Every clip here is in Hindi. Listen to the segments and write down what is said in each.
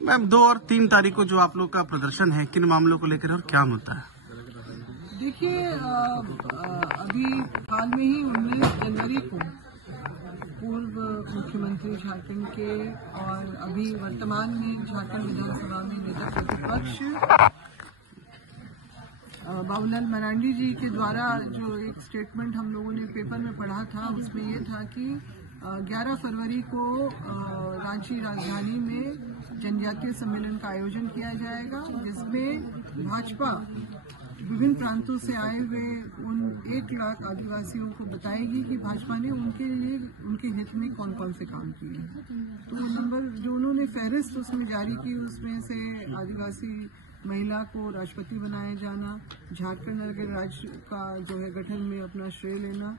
मैम 2 और 3 तारीख को जो आप लोग का प्रदर्शन है, किन मामलों को लेकर और क्या मुद्दा है? देखिए, अभी हाल में ही 19 जनवरी को पूर्व मुख्यमंत्री झारखंड के और अभी वर्तमान में झारखंड विधानसभा में नेता प्रतिपक्ष बाबूलाल मरांडी जी के द्वारा जो एक स्टेटमेंट हम लोगों ने पेपर में पढ़ा था, उसमें ये था कि 11 फरवरी को रांची राजधानी में जनजातीय सम्मेलन का आयोजन किया जाएगा, जिसमें भाजपा विभिन्न प्रांतों से आए हुए उन 1 लाख आदिवासियों को बताएगी कि भाजपा ने उनके लिए उनके हित में कौन कौन से काम किए हैं। तो नंबर जो उन्होंने फहरिस्त उसमें जारी की, उसमें से आदिवासी महिला को राष्ट्रपति बनाया जाना, झारखंड अगर राज्य का जो है गठन में अपना श्रेय लेना,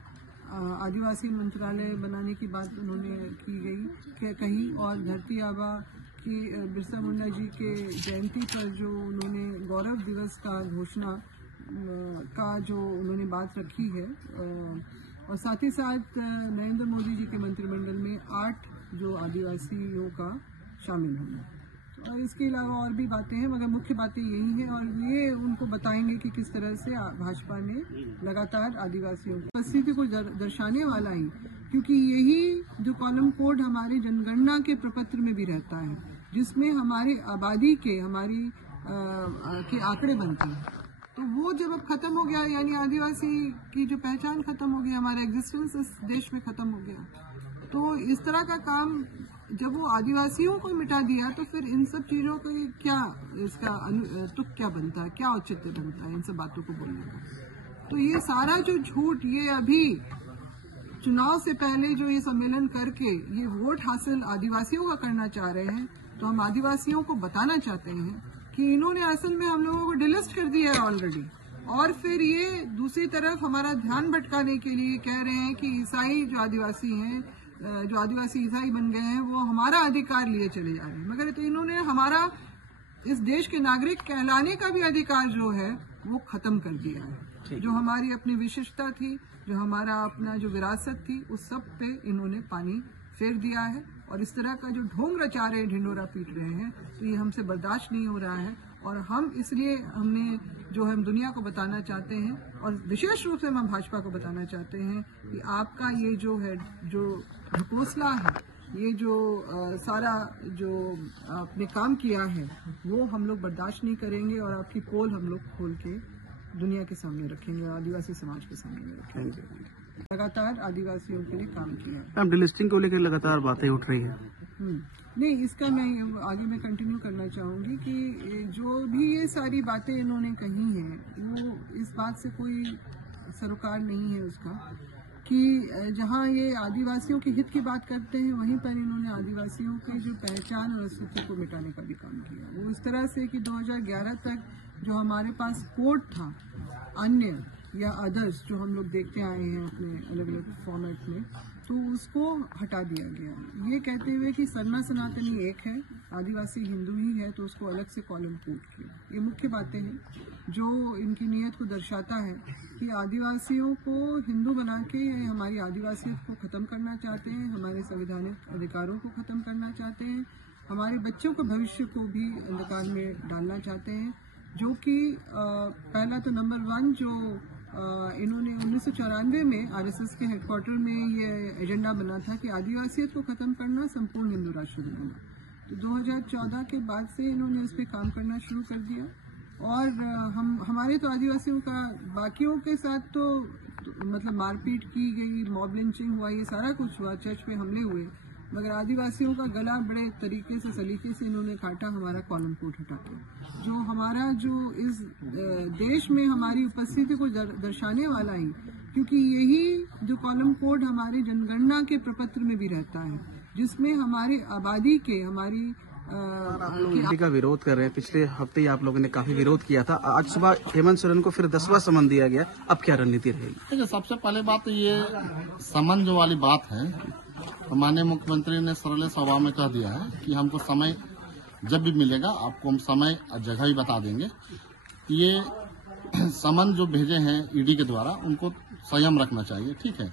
आदिवासी मंत्रालय बनाने की बात उन्होंने कही और धरती आबा की बिरसा मुंडा जी के जयंती पर जो उन्होंने गौरव दिवस का घोषणा का जो उन्होंने बात रखी है, और साथ ही साथ नरेंद्र मोदी जी के मंत्रिमंडल में 8 जो आदिवासियों का शामिल होना, और इसके अलावा और भी बातें हैं, मगर मुख्य बातें यही हैं। और ये उनको बताएंगे कि किस तरह से भाजपा ने लगातार आदिवासियों की उपस्थिति को दर्शाने वाला ही, क्योंकि यही जो कॉलम कोड हमारे जनगणना के प्रपत्र में भी रहता है, जिसमें हमारी आबादी के के आंकड़े बनते हैं। तो वो जब अब खत्म हो गया, यानी आदिवासी की जो पहचान खत्म हो गया, हमारा एग्जिस्टेंस इस देश में खत्म हो गया, तो इस तरह का काम जब वो आदिवासियों को मिटा दिया, तो फिर इन सब चीजों को क्या इसका तुक क्या बनता है, क्या औचित्य बनता है इन सब बातों को बोलने का। तो ये सारा जो झूठ, ये अभी चुनाव से पहले जो ये सम्मेलन करके ये वोट हासिल आदिवासियों का करना चाह रहे हैं, तो हम आदिवासियों को बताना चाहते हैं कि इन्होंने असल में हम लोगों को डिलिस्ट कर दिया है ऑलरेडी, और फिर ये दूसरी तरफ हमारा ध्यान भटकाने के लिए कह रहे हैं कि ईसाई जो आदिवासी हैं, जो आदिवासी ईसाई बन गए हैं, वो हमारा अधिकार लिए चले जा रहे हैं। मगर तो इन्होंने हमारा इस देश के नागरिक कहलाने का भी अधिकार जो है वो खत्म कर दिया है। जो हमारी अपनी विशिष्टता थी, जो हमारा अपना जो विरासत थी, उस सब पे इन्होंने पानी फेर दिया है, और इस तरह का जो ढोंग रचा रहे, ढिंडोरा पीट रहे हैं, तो ये हमसे बर्दाश्त नहीं हो रहा है। और हम इसलिए हमने जो हम दुनिया को बताना चाहते हैं, और विशेष रूप से हम भाजपा को बताना चाहते हैं कि आपका ये जो है जो ढकोसला है, ये जो सारा जो आपने काम किया है, वो हम लोग बर्दाश्त नहीं करेंगे, और आपकी पोल हम लोग खोल के दुनिया के सामने रखेंगे, आदिवासी समाज के सामने रखेंगे। लगातार आदिवासियों के लिए काम किया है। मैम डिलिस्टिंग को लेकर लगातार बातें उठ रही हैं। नहीं, इसका मैं कंटिन्यू करना चाहूंगी कि जो भी ये सारी बातें इन्होंने कही हैं, वो इस बात से कोई सरोकार नहीं है उसका, कि जहां ये आदिवासियों के हित की बात करते हैं, वहीं पर इन्होंने आदिवासियों की जो पहचान और अस्तित्व को मिटाने का भी काम किया। वो इस तरह से कि 2011 तक जो हमारे पास कोड था, अन्य या अदर्स जो हम लोग देखते आए हैं अपने अलग अलग फॉर्मेट में, तो उसको हटा दिया गया, ये कहते हुए कि सरना सनातनी एक है, आदिवासी हिंदू ही है, तो उसको अलग से कॉलम कोड किया। ये मुख्य बातें हैं जो इनकी नीयत को दर्शाता है कि आदिवासियों को हिंदू बना के हमारी आदिवासियत को खत्म करना चाहते हैं, हमारे संवैधानिक अधिकारों को खत्म करना चाहते हैं, हमारे बच्चों के भविष्य को भी अंधकार में डालना चाहते हैं। जो कि पहला तो नंबर 1 जो इन्होंने 1994 में आरएसएस के हेडक्वार्टर में ये एजेंडा बना था कि आदिवासियत को खत्म करना, संपूर्ण हिंदू राष्ट्र बनाना। तो 2014 के बाद से इन्होंने इस पे काम करना शुरू कर दिया, और हमारे तो आदिवासियों का बाकियों के साथ तो मतलब मारपीट की गई, मॉब लिंचिंग हुआ, ये सारा कुछ हुआ, चर्च पे हमले हुए, मगर आदिवासियों का गला बड़े तरीके से सलीके से इन्होंने काटा, हमारा कॉलम कोड हटा के, जो हमारा जो इस देश में हमारी उपस्थिति को दर्शाने वाला ही, क्योंकि यही जो कॉलम कोड हमारे जनगणना के प्रपत्र में भी रहता है, जिसमें हमारी आबादी के हमारी का विरोध कर रहे हैं। पिछले हफ्ते ही आप लोगों ने काफी विरोध किया था, आज सुबह हेमंत सोरेन को फिर 10वां समन दिया गया, अब क्या रणनीति रहेगी? सबसे पहले बात ये समन जो वाली बात है, तो माननीय मुख्यमंत्री ने सरल सभा में कह दिया है कि हमको समय जब भी मिलेगा आपको हम समय और जगह भी बता देंगे। ये समन जो भेजे हैं ईडी के द्वारा, उनको संयम रखना चाहिए। ठीक है,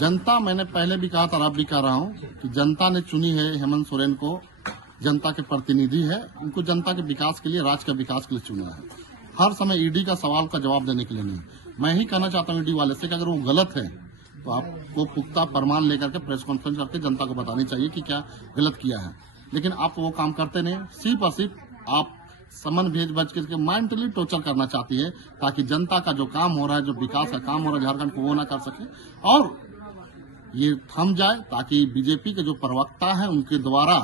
जनता, मैंने पहले भी कहा था, अब भी कह रहा हूँ कि जनता ने चुनी है हेमंत सोरेन को जनता के प्रतिनिधि है, उनको जनता के विकास के लिए, राज्य के विकास के लिए चुना है। हर समय ईडी का सवाल का जवाब देने के लिए नहीं। मैं ही कहना चाहता हूँ ईडी वाले से कि अगर वो गलत है तो आपको पुख्ता प्रमाण लेकर के प्रेस कॉन्फ्रेंस करके जनता को बतानी चाहिए कि क्या गलत किया है, लेकिन आप वो काम करते नहीं। सिर्फ और सिर्फ आप समन भेज के मेंटली टॉर्चर करना चाहती है ताकि जनता का जो काम हो रहा है, जो विकास का काम हो रहा है झारखंड को, वो ना कर सके और ये थम जाए, ताकि बीजेपी के जो प्रवक्ता है उनके द्वारा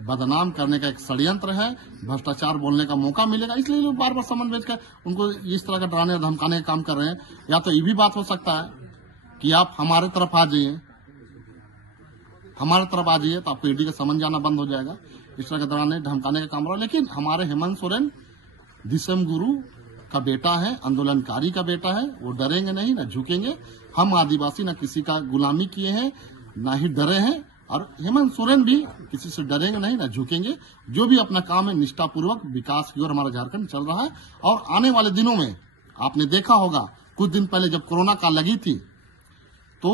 बदनाम करने का एक षड्यंत्र है, भ्रष्टाचार बोलने का मौका मिलेगा, इसलिए लोग बार बार समन भेज कर उनको इस तरह का डराने धमकाने का काम कर रहे हैं। या तो ये भी बात हो सकता है कि आप हमारे तरफ आ जाइए, तो आपको ईडी का समन जाना बंद हो जाएगा। इस तरह का डराने धमकाने का काम हो रहा है। लेकिन हमारे हेमंत सोरेन दिसम गुरु का बेटा है, आंदोलनकारी का बेटा है, वो डरेंगे नहीं, ना झुकेंगे। हम आदिवासी ना किसी का गुलामी किए हैं, ना ही डरे हैं, और हेमंत सोरेन भी किसी से डरेंगे नहीं, ना झुकेंगे। जो भी अपना काम है निष्ठापूर्वक विकास की ओर हमारा झारखंड चल रहा है। और आने वाले दिनों में आपने देखा होगा, कुछ दिन पहले जब कोरोना काल लगी थी तो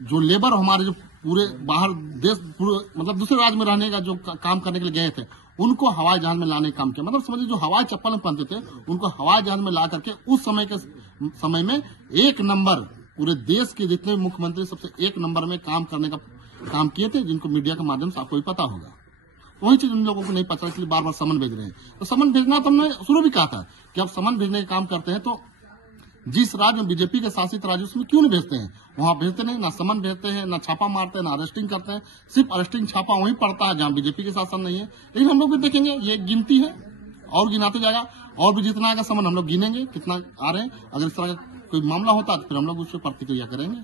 जो लेबर हमारे जो पूरे बाहर देश मतलब दूसरे राज्य में रहने का जो काम करने के लिए गए थे, उनको हवाई जहाज में लाने का काम किया। मतलब समझिए जो हवाई चप्पल में पहनते थे उनको हवाई जहाज में ला करके उस समय में एक नंबर पूरे देश के जितने मुख्यमंत्री सबसे एक नंबर में काम करने का काम किए थे, जिनको मीडिया के माध्यम से आपको भी पता होगा। वही चीज उन लोगों को नहीं पता, इसलिए बार बार समन भेज रहे हैं। तो समन भेजना तो हमने शुरू भी कहा था कि आप समन भेजने का काम करते हैं तो जिस राज्य में बीजेपी के शासित राज्य उसमें क्यों नहीं भेजते हैं, वहां भेजते नहीं, ना समन भेजते हैं, ना छापा मारते हैं, ना अरेस्टिंग करते हैं। सिर्फ अरेस्टिंग छापा वहीं पड़ता है जहां बीजेपी के शासन नहीं है। लेकिन हम लोग भी देखेंगे, ये गिनती है और गिनाते जाएगा, और भी जितना आएगा समन हम लोग गिनेंगे कितना आ रहे हैं। अगर इस तरह का कोई मामला होता है तो फिर हम लोग उस पर प्रतिक्रिया करेंगे।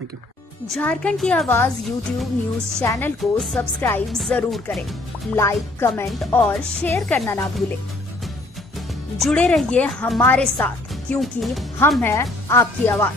Thank you. झारखंड की आवाज YouTube न्यूज चैनल को सब्सक्राइब जरूर करें, लाइक, कमेंट और शेयर करना ना भूलें। जुड़े रहिए हमारे साथ, क्योंकि हम हैं आपकी आवाज।